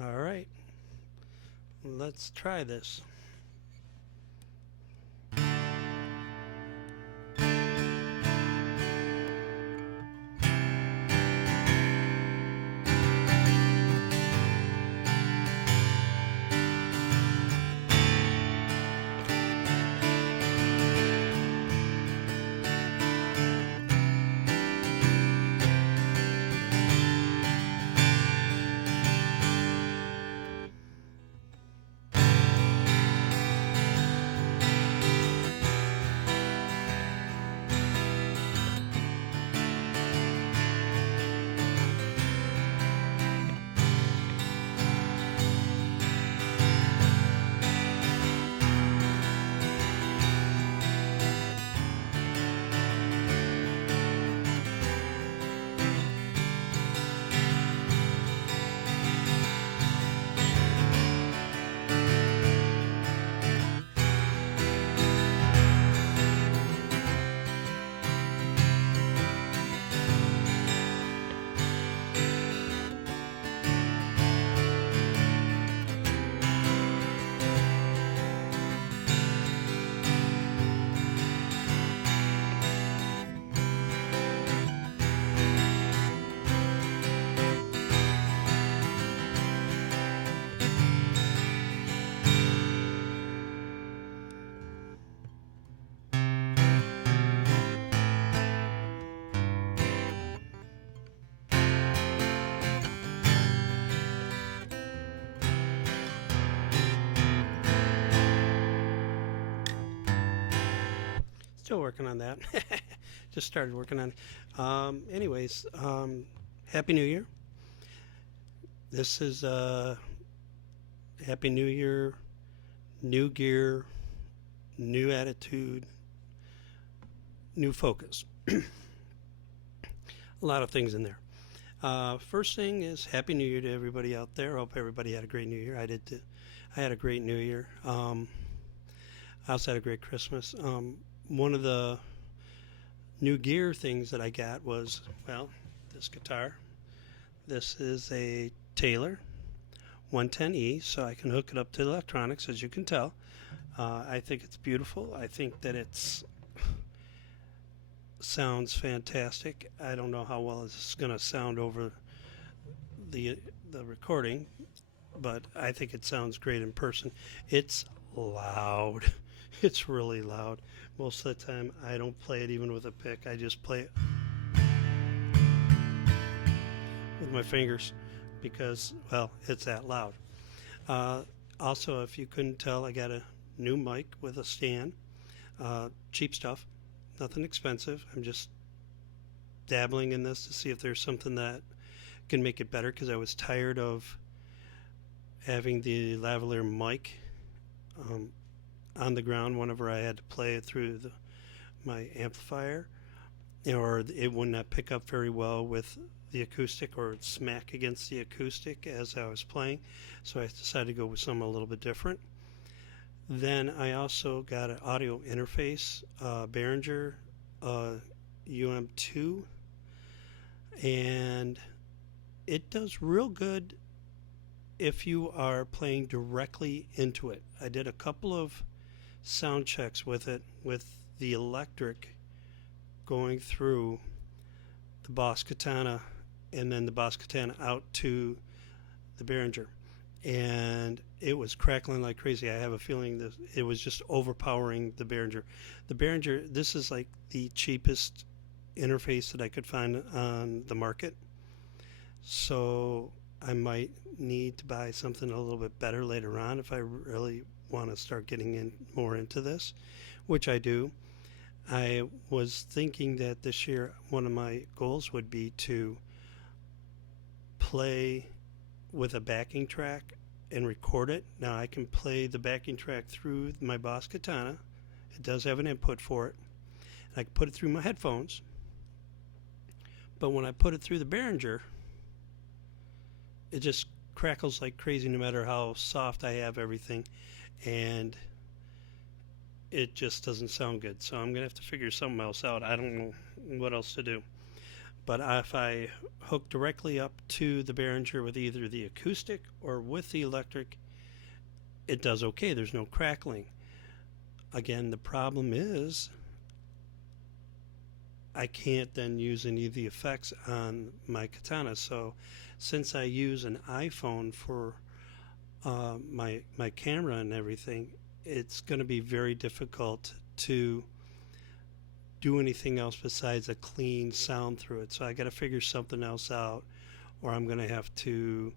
All right, let's try this. Still working on that. Just started working on it. Happy New Year. This is Happy New Year, new gear, new attitude, new focus. A lot of things in there. First thing is Happy New Year to everybody out there. Hope everybody had a great New Year. I did too. I had a great New Year. I also had a great Christmas. One of the new gear things that I got was, well, this guitar. This is a Taylor 110E, so I can hook it up to the electronics, as you can tell. I think it's beautiful. I think that it's sounds fantastic. I don't know how well it's going to sound over the the recording, but I think it sounds great in person. It's loud. It's really loud. Most of the time, I don't play it even with a pick. I just play it with my fingers because, well, it's that loud. Uh, Also, if you couldn't tell, I got a new mic with a stand. Cheap stuff, nothing expensive. I'm just dabbling in this to see if there's something that can make it better because I was tired of having the lavalier mic um, on the ground whenever I had to play it through my amplifier, or it would not pick up very well with the acoustic or it'd smack against the acoustic as I was playing. So I decided to go with something a little bit different. Then I also got an audio interface, Behringer UM2, and it does real good if you are playing directly into it. I did a couple of sound checks with it with the electric going through the Boss Katana and then the Boss Katana out to the Behringer. And it was crackling like crazy. I have a feeling that it was just overpowering the Behringer. The Behringer, this is like the cheapest interface that I could find on the market. So I might need to buy something a little bit better later on if I really want to start getting in more into this, which I do. I was thinking that this year one of my goals would be to play with a backing track and record it. Now I can play the backing track through my Boss Katana. It does have an input for it. And I can put it through my headphones. But when I put it through the Behringer, it just crackles like crazy no matter how soft I have everything. And it just doesn't sound good. So I'm going to have to figure something else out. I don't know what else to do. But if I hook directly up to the Behringer with either the acoustic or with the electric, it does okay. There's no crackling. Again, the problem is I can't then use any of the effects on my katana. So since I use an iPhone for my camera and everything, it's going to be very difficult to do anything else besides a clean sound through it. So I got to figure something else out, or I'm going to have to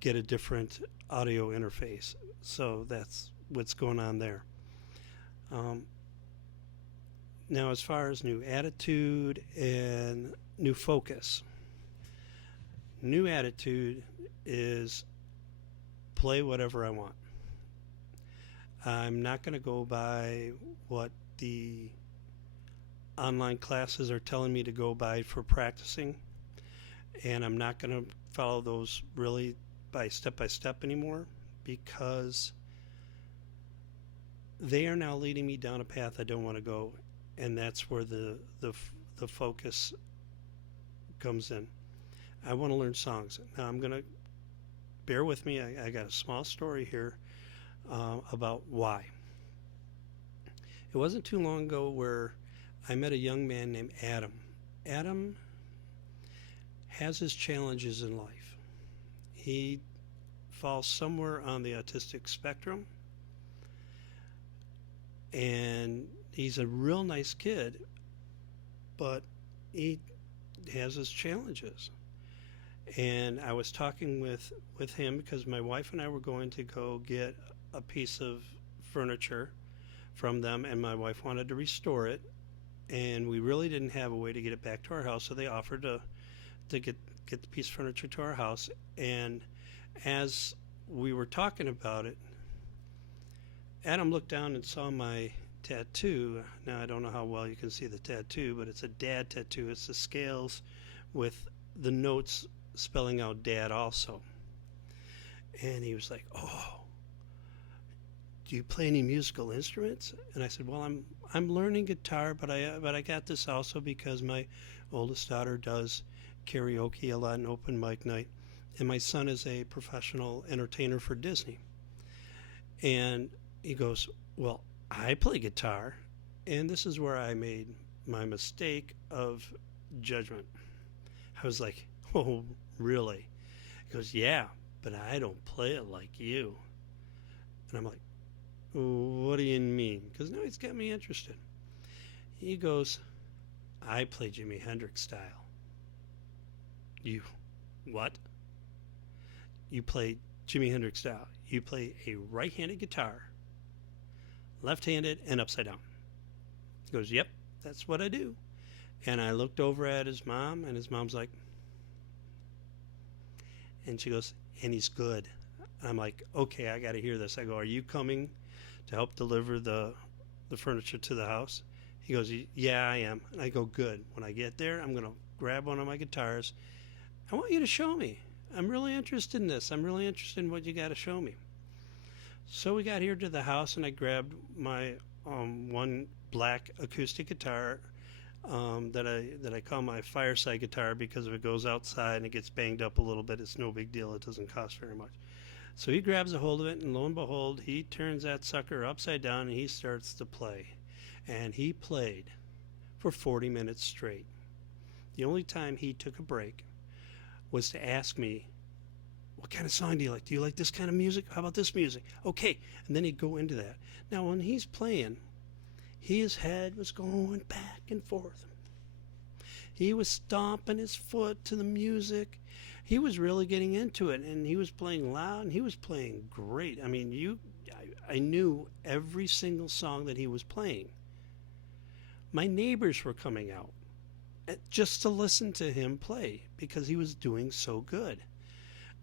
get a different audio interface. So that's what's going on there. Now, as far as new attitude and new focus, new attitude is play whatever I want. I'm not going to go by what the online classes are telling me to go by for practicing, and I'm not going to follow those really by step anymore, because they are now leading me down a path I don't want to go, and that's where the focus comes in. I want to learn songs. Now I'm going to bear with me. I got a small story here about why. It wasn't too long ago where I met a young man named Adam. Adam has his challenges in life. He falls somewhere on the autistic spectrum, and he's a real nice kid, but he has his challenges. And I was talking with him because my wife and I were going to go get a piece of furniture from them, and my wife wanted to restore it, and we really didn't have a way to get it back to our house, so they offered to get the piece of furniture to our house. And as we were talking about it, Adam looked down and saw my tattoo. Now, I don't know how well you can see the tattoo, but it's a dad tattoo. It's the scales with the notes spelling out dad also. And he was like, "Oh, do you play any musical instruments?" And I said, "Well, I'm learning guitar, but I got this also because my oldest daughter does karaoke a lot and open mic night, and my son is a professional entertainer for Disney." And he goes, "Well, I play guitar," and this is where I made my mistake of judgment. I was like, "Oh, really?" He goes, "Yeah, but I don't play it like you." And I'm like, "What do you mean?" Because now he's got me interested. He goes, "I play Jimi Hendrix style." "You what?" "You play Jimi Hendrix style. You play a right-handed guitar, left-handed and upside down." He goes, "Yep, that's what I do." And I looked over at his mom, and his mom's like, and she goes, "And he's good." I'm like, "Okay, I got to hear this." I go, "Are you coming to help deliver the furniture to the house?" He goes, "Yeah, I am." And I go, "Good. When I get there, I'm going to grab one of my guitars. I want you to show me. I'm really interested in this. I'm really interested in what you got to show me." So we got here to the house, and I grabbed my one black acoustic guitar that I call my fireside guitar, because if it goes outside and it gets banged up a little bit, it's no big deal. It doesn't cost very much. So he grabs a hold of it, and lo and behold, he turns that sucker upside down and he starts to play. And he played for 40 minutes straight. The only time he took a break was to ask me, "What kind of song do you like? Do you like this kind of music? How about this music?" "Okay." And then he'd go into that. Now, when he's playing, his head was going back and forth. He was stomping his foot to the music. He was really getting into it, and he was playing loud, and he was playing great. I mean, I knew every single song that he was playing. My neighbors were coming out just to listen to him play because he was doing so good.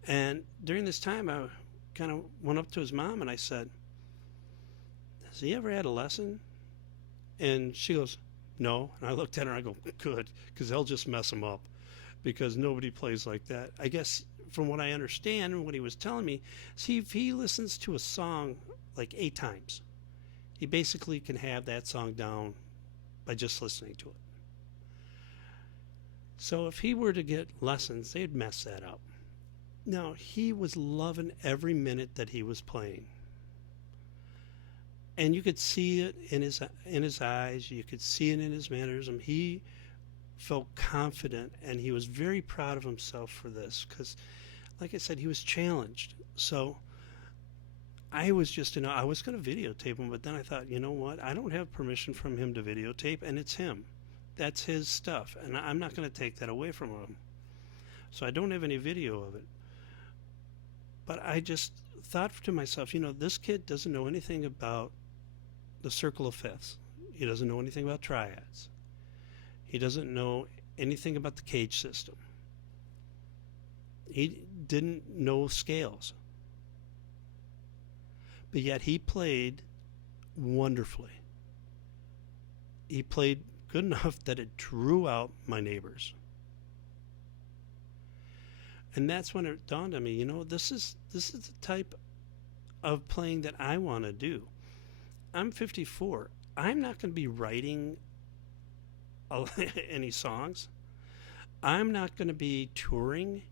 And during this time, I kind of went up to his mom and I said, "Has he ever had a lesson?" And she goes, "No." And I looked at her and I go, "Good, because they'll just mess him up, because nobody plays like that." I guess from what I understand and what he was telling me, see, if he listens to a song like 8 times, he basically can have that song down by just listening to it. So if he were to get lessons, they'd mess that up. Now, he was loving every minute that he was playing. And you could see it in his eyes, you could see it in his mannerism. He felt confident, and he was very proud of himself for this because, like I said, he was challenged. So I was just, I was going to videotape him, but then I thought, you know what? I don't have permission from him to videotape, and it's him. That's his stuff, and I'm not going to take that away from him. So I don't have any video of it. But I just thought to myself, this kid doesn't know anything about the circle of fifths. He doesn't know anything about triads. He doesn't know anything about the cage system. He didn't know scales. But yet he played wonderfully. He played good enough that it drew out my neighbors. And that's when it dawned on me, this is the type of playing that I want to do. I'm 54. I'm not going to be writing any songs. I'm not going to be touring.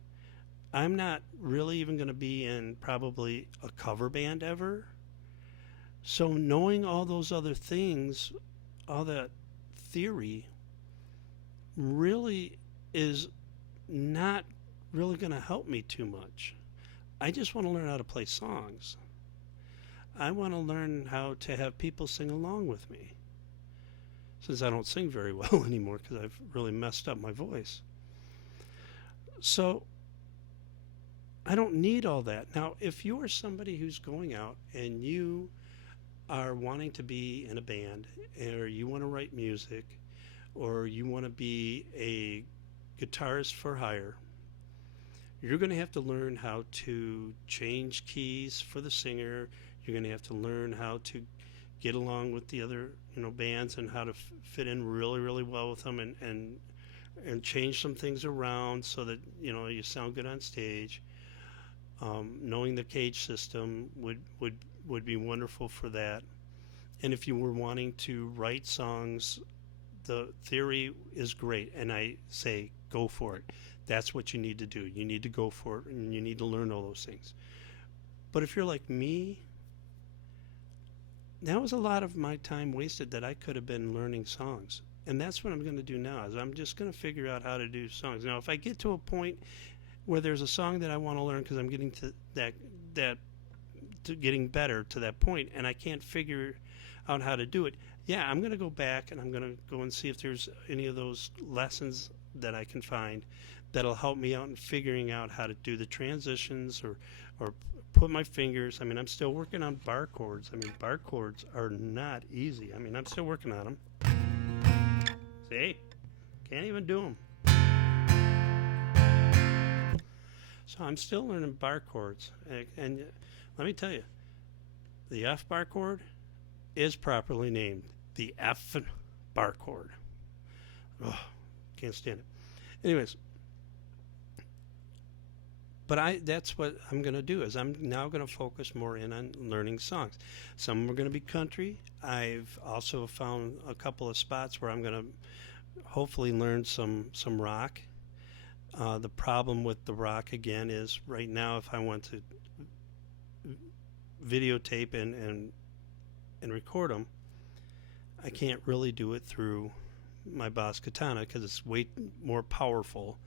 I'm not really even going to be in probably a cover band ever. So knowing all those other things, all that theory, really is not really going to help me too much. I just want to learn how to play songs. I want to learn how to have people sing along with me, since I don't sing very well anymore because I've really messed up my voice. So I don't need all that. Now, if you are somebody who's going out and you are wanting to be in a band, or you want to write music, or you want to be a guitarist for hire, you're going to have to learn how to change keys for the singer. You're going to have to learn how to get along with the other, bands, and how to fit in really, really well with them, and change some things around so that you sound good on stage. Knowing the cage system would be wonderful for that. And if you were wanting to write songs, the theory is great, and I say go for it. That's what you need to do. You need to go for it, and you need to learn all those things. But if you're like me, that was a lot of my time wasted that I could have been learning songs. And that's what I'm going to do now, is I'm just going to figure out how to do songs. Now, if I get to a point where there's a song that I want to learn because I'm getting to getting better to that point, and I can't figure out how to do it, yeah, I'm going to go back and I'm going to go and see if there's any of those lessons that I can find that'll help me out in figuring out how to do the transitions or put my fingers. I'm still working on bar chords. Bar chords are not easy. I'm still working on them. See? Can't even do them. So I'm still learning bar chords. And let me tell you, the F bar chord is properly named the F bar chord. Oh, can't stand it. Anyways, but that's what I'm going to do, is I'm now going to focus more in on learning songs. Some are going to be country. I've also found a couple of spots where I'm going to hopefully learn some rock. The problem with the rock, again, is right now if I want to videotape and record them, I can't really do it through my Boss Katana because it's way more powerful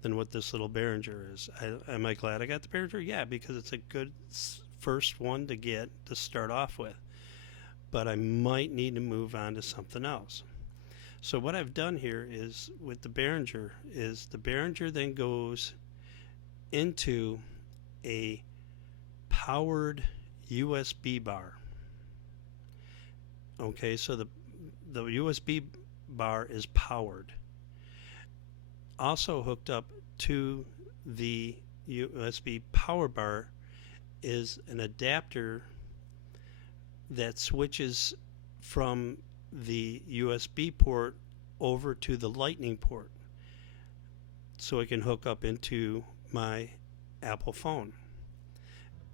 than what this little Behringer is. Am I glad I got the Behringer? Yeah, because it's a good first one to get to start off with. But I might need to move on to something else. So what I've done here is with the Behringer is the Behringer then goes into a powered USB bar. Okay, so the USB bar is powered. Also hooked up to the USB power bar is an adapter that switches from the USB port over to the Lightning port, so it can hook up into my Apple phone.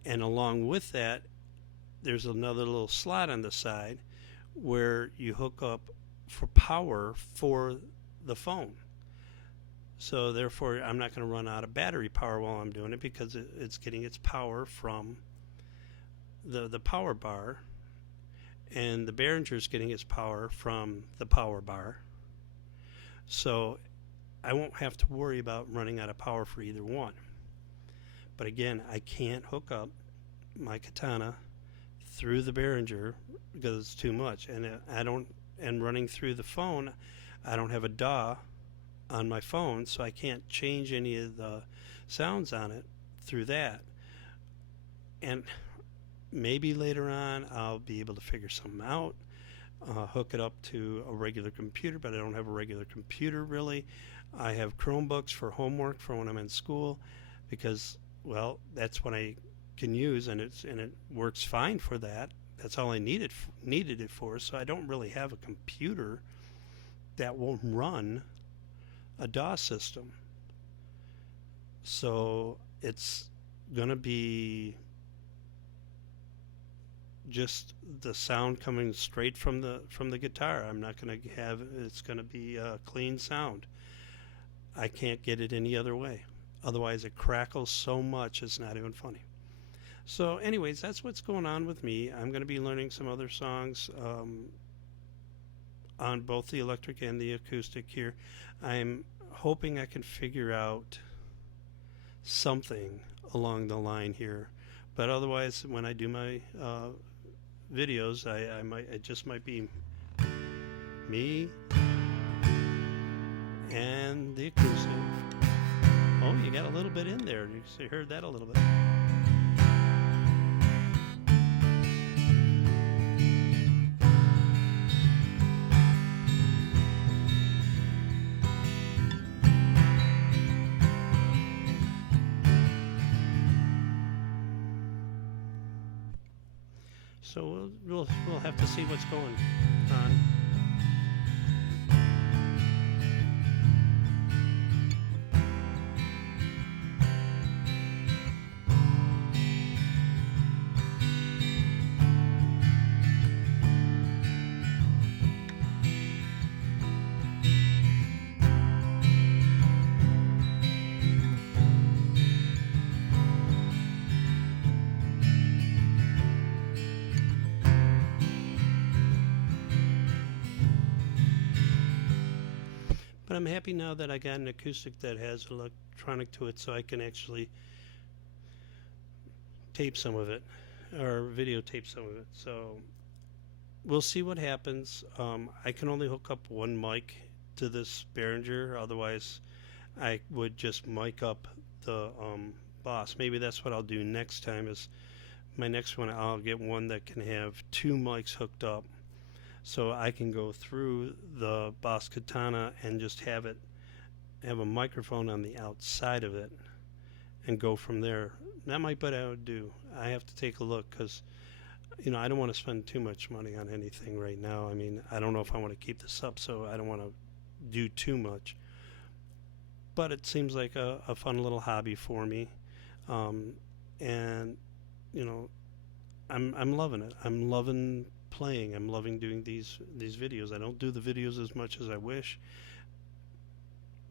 And along with that, there's another little slot on the side where you hook up for power for the phone. So therefore, I'm not going to run out of battery power while I'm doing it, because it's getting its power from the power bar, and the Behringer is getting its power from the power bar. So I won't have to worry about running out of power for either one. But again, I can't hook up my Katana through the Behringer because it's too much, and running through the phone, I don't have a DAW on my phone, so I can't change any of the sounds on it through that. And maybe later on I'll be able to figure something out, hook it up to a regular computer, but I don't have a regular computer really. I have Chromebooks for homework for when I'm in school, because, well, that's what I can use, and it works fine for that. That's all I needed it for. So I don't really have a computer that will run a DAW system. So it's gonna be just the sound coming straight from the guitar. I'm not gonna have it's gonna be a clean sound. I can't get it any other way. Otherwise, it crackles so much it's not even funny. So anyways, that's what's going on with me. I'm going to be learning some other songs on both the electric and the acoustic here. I'm hoping I can figure out something along the line here. But otherwise, when I do my videos, it just might be me and the acoustic. Oh, you got a little bit in there. You heard that a little bit. So we'll have to see what's going on. But I'm happy now that I got an acoustic that has electronic to it, so I can actually tape some of it, or videotape some of it. So we'll see what happens. I can only hook up one mic to this Behringer, otherwise I would just mic up the Boss. Maybe that's what I'll do next time. Is my next one, I'll get one that can have two mics hooked up, so I can go through the Boss Katana and just have a microphone on the outside of it and go from there. That might be what I would do. I have to take a look, because I don't want to spend too much money on anything right now. I mean, I don't know if I want to keep this up, so I don't want to do too much. But it seems like a fun little hobby for me, and I'm loving it. I'm loving playing. I'm loving doing these videos. I don't do the videos as much as I wish.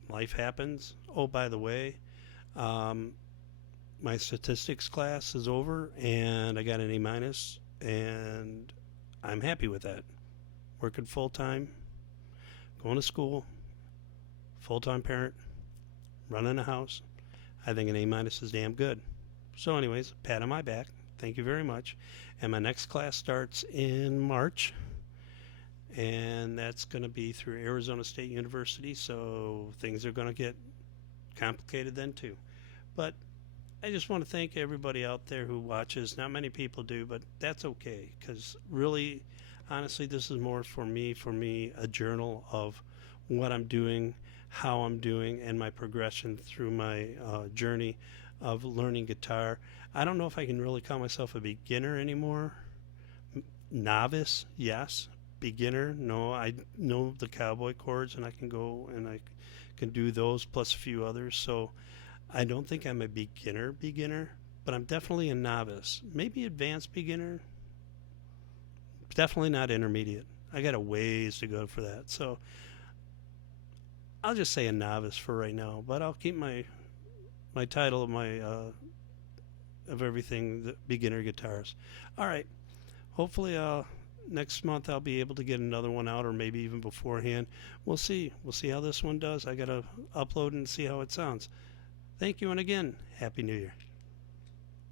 Life happens. Oh, by the way, my statistics class is over, and I got an A-, and I'm happy with that. Working full-time, going to school, full-time parent, running a house. I think an A- is damn good. So anyways, pat on my back. Thank you very much. And my next class starts in March, and that's going to be through Arizona State University, so things are going to get complicated then too. But I just want to thank everybody out there who watches. Not many people do, but that's okay, because really, honestly, this is more for me, a journal of what I'm doing, how I'm doing, and my progression through my journey of learning guitar. I don't know if I can really call myself a beginner anymore. Novice, yes. Beginner, no. I know the cowboy chords, and I can go and I can do those plus a few others. So I don't think I'm a beginner, but I'm definitely a novice. Maybe advanced beginner. Definitely not intermediate. I got a ways to go for that. So I'll just say a novice for right now, but I'll keep my title of my of everything the beginner guitarist. All right. Hopefully, next month I'll be able to get another one out, or maybe even beforehand. We'll see. We'll see how this one does. I gotta upload and see how it sounds. Thank you, and again, Happy New Year.